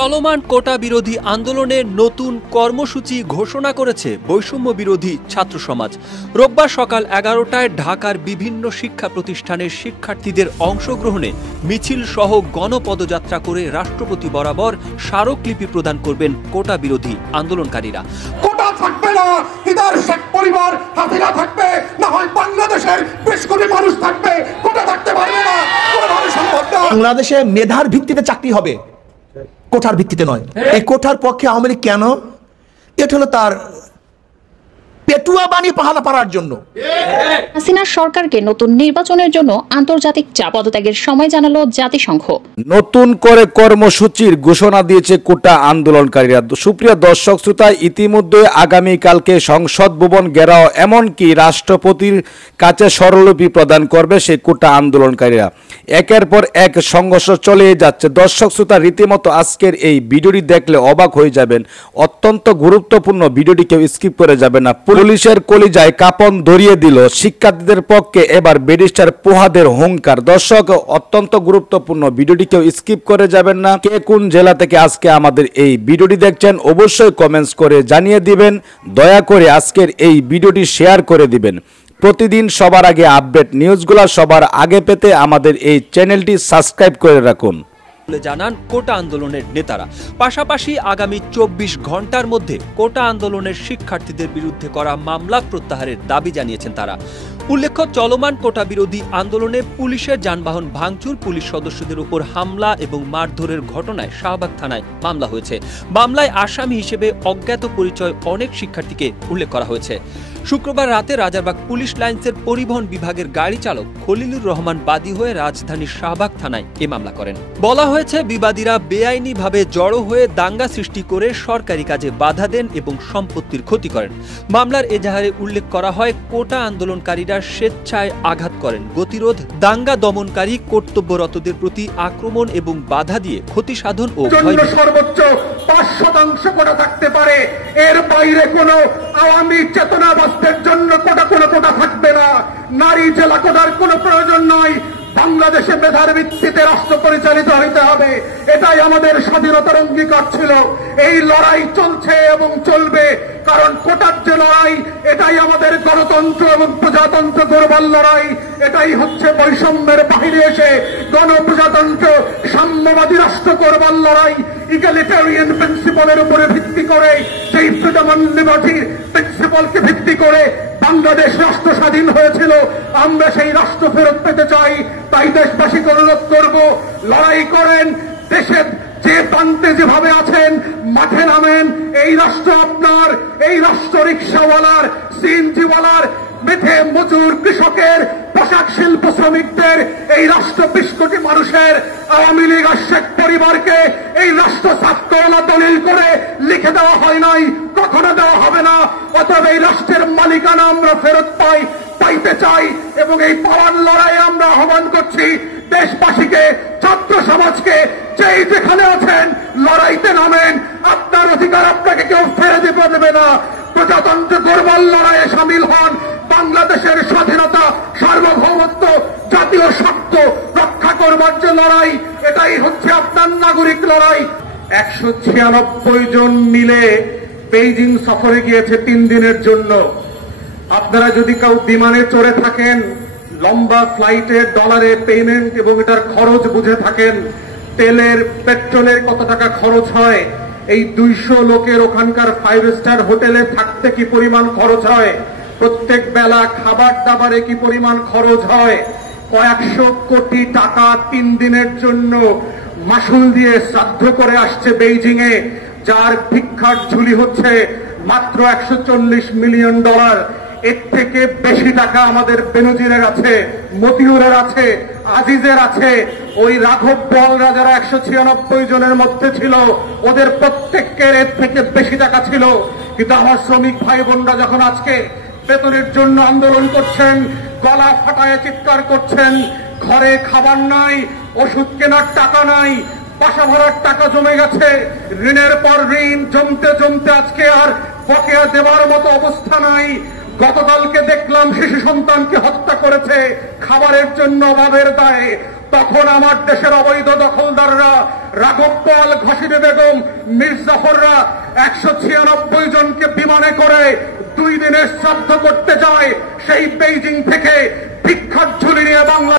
চলমান কোটা বিরোধী আন্দোলনের নতুন কর্মসূচি ঘোষণা করেছে বৈষম্য বিরোধী ছাত্র সমাজ। রোববার সকাল 11টায় ঢাকার বিভিন্ন শিক্ষা প্রতিষ্ঠানের শিক্ষার্থীদের অংশগ্রহণে মিছিল সহ গণপদযাত্রা করে রাষ্ট্রপতি বরাবর স্মারকলিপি প্রদান করবেন কোটা বিরোধী আন্দোলনকারীরা। কোটা থাকবে না, ইদার শেখ পরিবার হাসিনা থাকবে, না হয় বাংলাদেশের 20 কোটি মানুষ থাকবে, কোটা থাকতে পারবে না, কোনোভাবে সম্ভব না। বাংলাদেশে মেধার ভিত্তিতে চাকরি হবে, কোঠার ভিত্তিতে নয়। এই কোঠার পক্ষে আওয়ামী লীগ কেন? এটা হলো তার পেটুয়া বাণী পাহারা পাড়ার জন্য। হাসিনার সরকারকে নতুন নির্বাচনের জন্য আন্তর্জাতিক চাপ পদত্যাগের সময় জানালো জাতিসংঘ। নতুন করে কর্মসূচির ঘোষণা দিয়েছে কোটা আন্দোলনকারীরা। সুপ্রিয় দর্শক শ্রোতা, ইতিমধ্যে আগামীকালকে সংসদ ভবন ঘেরাও এমনকি রাষ্ট্রপতির কাছে স্মারকলিপি প্রদান করবে সেই কোটা আন্দোলনকারীরা। একের পর এক সংঘর্ষ চলে যাচ্ছে। দর্শক শ্রোতা, রীতিমতো আজকের এই ভিডিওটি দেখলে অবাক হয়ে যাবেন। অত্যন্ত গুরুত্বপূর্ণ ভিডিওটি কেউ স্কিপ করে যাবে না। পুলিশের কলিজায় কাঁপন ধরিয়ে দিল শিক্ষার্থীদের পক্ষে এবার ব্যারিস্টার পোহাদের হুঙ্কার। দর্শক, অত্যন্ত গুরুত্বপূর্ণ ভিডিওটি কেউ স্কিপ করে যাবেন না। কে কোন জেলা থেকে আজকে আমাদের এই ভিডিওটি দেখছেন অবশ্যই কমেন্টস করে জানিয়ে দিবেন। দয়া করে আজকের এই ভিডিওটি শেয়ার করে দিবেন। প্রতিদিন সবার আগে আপডেট নিউজগুলো সবার আগে পেতে আমাদের এই চ্যানেলটি সাবস্ক্রাইব করে রাখুন জানান কোটা আন্দোলনের নেতারা। পাশাপাশি আগামী 24 ঘন্টার মধ্যে কোটা আন্দোলনের শিক্ষার্থীদের বিরুদ্ধে করা মামলা প্রত্যাহারের দাবি জানিয়েছেন তারা। উল্লেখ্য, চলমান কোটা বিরোধী আন্দোলনে পুলিশের যানবাহন ভাঙচুর, পুলিশ সদস্যদের উপর হামলা এবং মারধরের ঘটনায় শাহবাগ থানায় মামলা হয়েছে। মামলায় আসামি হিসেবে অজ্ঞাত পরিচয় অনেক শিক্ষার্থীকে উল্লেখ করা হয়েছে। শুক্রবার রাতে রাজারবাগ পুলিশ লাইন্সের পরিবহন বিভাগের গাড়ি চালক খলিলুর রহমান বাদী হয়ে রাজধানীর শাহবাগ থানায় এ মামলা করেন। বলা হয়েছে, বিবাদীরা বেআইনিভাবে জড়ো হয়ে দাঙ্গা সৃষ্টি করে সরকারি কাজে বাধা দেন এবং সম্পত্তির ক্ষতি করেন। মামলার এজাহারে উল্লেখ করা হয়, কোটা আন্দোলনকারীরা স্বেচ্ছায় আঘাত করেন, গতিরোধ, দাঙ্গা দমনকারী কর্তব্যরতদের প্রতি আক্রমণ এবং বাধা দিয়ে ক্ষতি সাধন ও সর্বোচ্চ 5% কোটা থাকতে পারে। এর বাইরে কোনো আওয়ামী চেতনাবাসদের জন্য কোটা থাকবে না। নারী জেলা কোটার কোনো প্রয়োজন নয়। বাংলাদেশে মেধার ভিত্তিতে রাষ্ট্র পরিচালিত হইতে হবে, এটাই আমাদের স্বাধীনতার অঙ্গীকার ছিল। এই লড়াই চলছে এবং চলবে, কারণ কোটার যে লড়াই, এটাই আমাদের গণতন্ত্র এবং প্রজাতন্ত্র গড়বার লড়াই। এটাই হচ্ছে বৈষম্যের বাহিরে এসে গণপ্রজাতন্ত্র সাম্যবাদী রাষ্ট্র করবার লড়াই। ইগালিটেরিয়ান প্রিন্সিপালের উপরে ভিত্তি করে, সেই ফ্রিডম অ্যান্ড লিবার্টির প্রিন্সিপালকে ভিত্তি করে বাংলাদেশ রাষ্ট্র স্বাধীন হয়েছিল। আমরা সেই রাষ্ট্র ফেরত পেতে চাই। তাই দেশবাসীকে অনুরোধ করব, লড়াই করেন। দেশের যে প্রান্তে যেভাবে আছেন, মাঠে নামেন। এই রাষ্ট্র আপনার, এই রাষ্ট্র রিক্সাওয়ালার, সিএনজিওয়ালার, মেঠে মজুর, কৃষকের, পোশাক শিল্প শ্রমিকদের, এই রাষ্ট্র 20 কোটি মানুষের। আওয়ামী লীগ আর শেখ পরিবারকে এই রাষ্ট্র ছাত্রওয়ালা দলিল করে লিখে দেওয়া হয় নাই, কখনো দেওয়া হবে না। অতএব এই রাষ্ট্রের মালিকানা আমরা ফেরত পাইতে চাই এবং এই পাওয়ার লড়াইয়ে আমরা আহ্বান করছি দেশবাসীকে, ছাত্র সমাজকে, যেই যেখানে আছেন লড়াইতে নামেন। আপনার অধিকার আপনাকে কেউ ফেরে দেবে না। প্রজাতন্ত্র গড়বার লড়াইয়ে সামিল হন। বাংলাদেশের স্বাধীনতা, সার্বভৌমত্ব, জাতীয় স্বার্থ রক্ষা করবার যে লড়াই, এটাই হচ্ছে আপনার নাগরিক লড়াই। 196 জন মিলে বেইজিং সফরে গিয়েছে 3 দিনের জন্য। আপনারা যদি কেউ বিমানে চড়ে থাকেন, লম্বা ফ্লাইটের ডলারে পেমেন্ট এবং এটার খরচ বুঝে থাকেন, তেলের পেট্রোলের কত টাকা খরচ হয়, এই 200 লোকের ওখানকার 5 স্টার হোটেলে থাকতে কি পরিমাণ খরচ হয়, প্রত্যেক বেলা খাবার দাবারে কি পরিমাণ খরচ হয়, কয়েকশো কোটি টাকা 3 দিনের জন্য মাসুল দিয়ে শ্রাদ্ধ করে আসছে বেইজিং এ, যার ভিক্ষার ঝুলি হচ্ছে মাত্র $140 মিলিয়ন। এর থেকে বেশি টাকা আমাদের বেনজিরের আছে, মতিউরের আছে, আজিজের আছে। ওই রাঘব বলরা যারা 196 জনের মধ্যে ছিল, ওদের প্রত্যেকের এর থেকে বেশি টাকা ছিল। কিন্তু আমার শ্রমিক ভাই বোনরা যখন আজকে বেতনের জন্য আন্দোলন করছেন, গলা ফাটায় চিৎকার করছেন, ঘরে খাবার নাই, ওষুধ কেনার টাকা নাই, বাসা ভাড়ার টাকা জমে গেছে, ঋণের পর ঋণ জমতে জমতে আজকে আর বকেয়া দেওয়ার মতো অবস্থা নাই। গতকালকে দেখলাম শিশু সন্তানকে হত্যা করেছে খাবারের জন্য অভাবের দায়ে। তখন আমার দেশের অবৈধ দখলদাররা রাঘব পাল, ঘসিদে বেগম, মির্জাফররা 196 জনকে বিমানে করে 2 দিনের শ্রাদ্ধ করতে যায়। সেই বেইজিং থেকে ভিক্ষার ঝুলি নিয়ে বাংলা